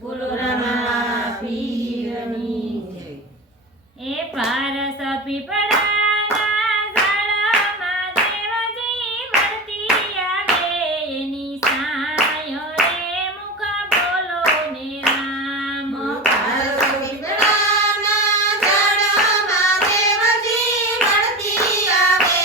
બોલો રામા પીરની જય। એ પારસ પીપળાના ઝાડમાં દેવજી વળતી આવે એની સાયો રે મુખ બોલો ને રામ। પારસ પીપળાના ઝાડમાં દેવજી વળતી આવે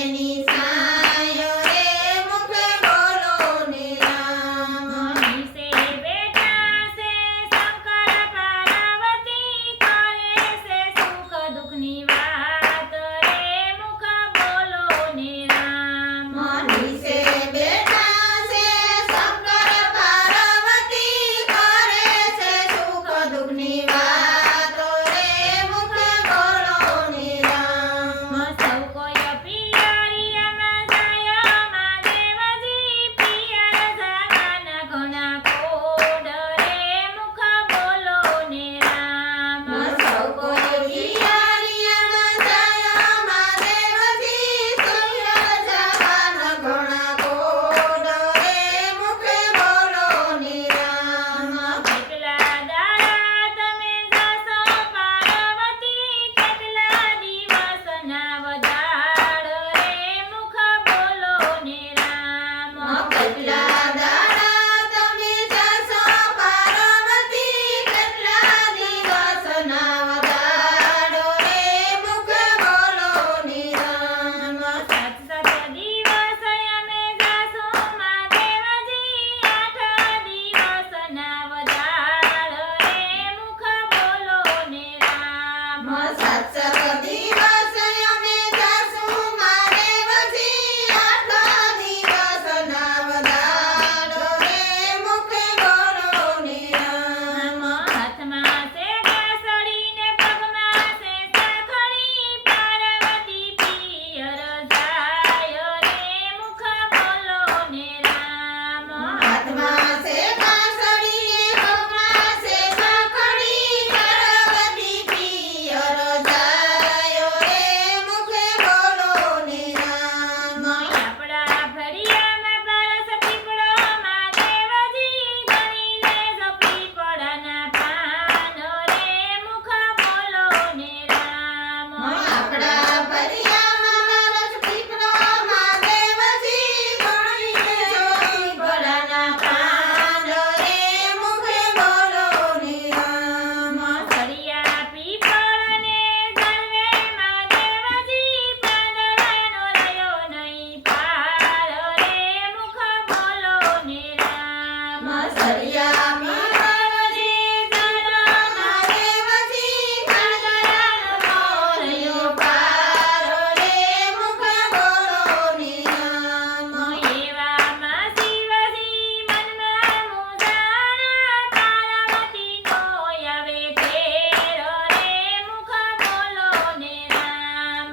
એની સાયો રે મુખ બોલો ને રામ। નીચે બેઠા છે શંકર પાર્વતી કરે છે સુખ દુઃખની વાત રે મુખ બોલો ને રામ। નીચે બેઠા છે શંકર પાર્વતી કરે છે સુખ દુઃખની વાતો રે મુખ બોલો ને રામ। સૌ કોઈ પિયરિયામાં જાય મહાદેવજી પિયર જવાના ઘણા કોડ રે મુખ બોલો ને રામ। સૌ કોઈ પિયરિયામાં જાય મહાદેવજી પિયર જવાના ઘણા કોડ રે મુખ બોલો ને રામ। કેટલા દાડા તમે જશો પાર્વતી કેટલા દિવસના વધાડ રે મુખ બોલો ને રામ। કેટલા દાડા તમે જશો પાર્વતી કેટલા દિવસના વધાડો રે મુખ બોલો ને રામ। સાત સાત દિવસ અમે જાશું મહાદેવજી આઠ દિવસના વધાડ રે મુખ બોલો ને રામ। સાત સાત દિવસ અમે જશું મહાદેવજી આઠ દિવસના વધાડો રે મુખ બોલો ને રામ। હાથમાં છે ગાસડી ને પગમાં છે સાંકળી પાર્વતી પિયર જાય રે મુખ બોલો ને રામ। હાથમાં છે કાસડી ને પગમાં છે સાંકળી પાર્વતી પિયર જાય રે મુખ બોલો ને રામ। આપણા ફળિયામાં પારસ પીપળો મહાદેવજી ગણી લેજો પીપળાના પાન રે મુખ બોલો ને રામ। આપણા ફળિયામાં મારસ પીપળો મહાદેવજી ગણી લેજો પીપળાના પાન રે મુખ બોલો ને રામ। ફળિયા પીપળને જળવે મહાદેવજી પાંદડાનો રહ્યો નહીં પાર રે મુખ બોલો ને રામ। સરિયા પીપળજી જળવા મહાદેવજી પાંદડાનો રહ્યો પાર રે મુખ બોલો ને રામ। એવામાં શિવજી મનમાં મૂંઝાણા પાર્વતીનો આવે ઘેર રે મુખ બોલો ને રામ।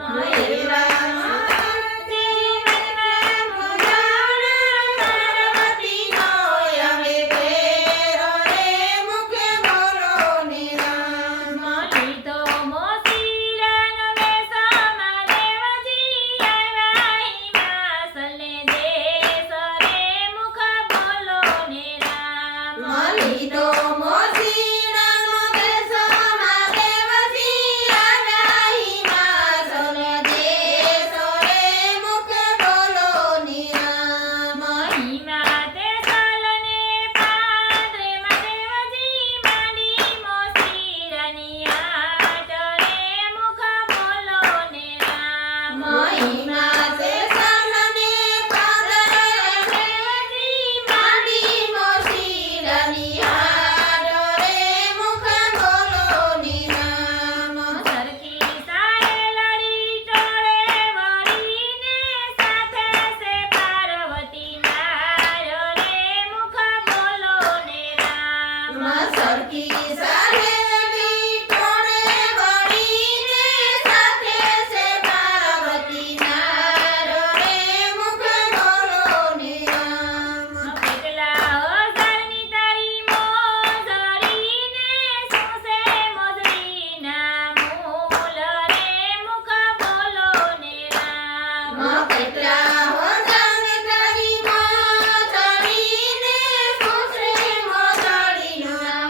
લીધો મોસીરાનો વેશ મહાદેવજી આવ્યા હિમાચલને દેશ રે મુખ બોલો ને રામ। મહિમા તે સાલને પાદરે મહાદેવજી માંડી મોસીરાની આટ રે મુખ બોલો ને રામ। સરખી સારે લડી ટોળે વળીને સાથે છે પાર્વતી નાર રે મુખ બોલો ને રામ। સરખી સાહેલી ટોળે વળીને સાથે છે પાર્વતી નાર રે મુખ બોલો ને રામ। કેટલા હજારની તારી મોજડીને શું છે મોજડીના મૂલ રે મુખ બોલો ને રામ। કેટલા હોજાને તારી મોજડીને સુશ્રી મોજડીના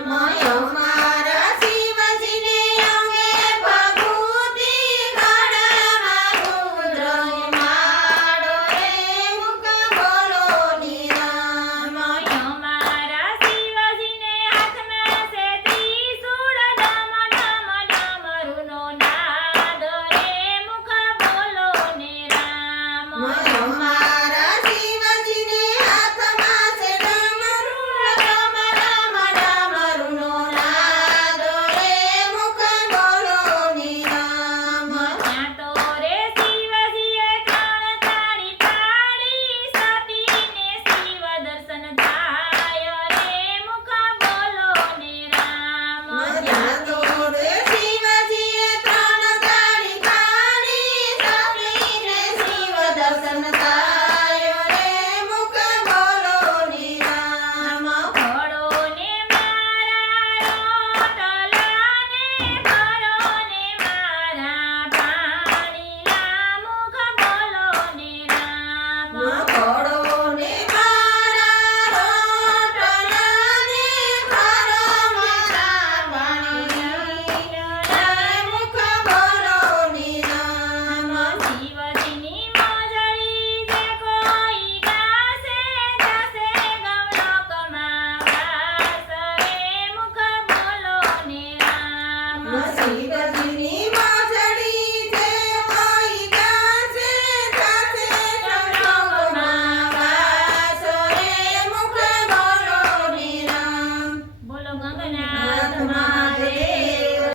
જન્મ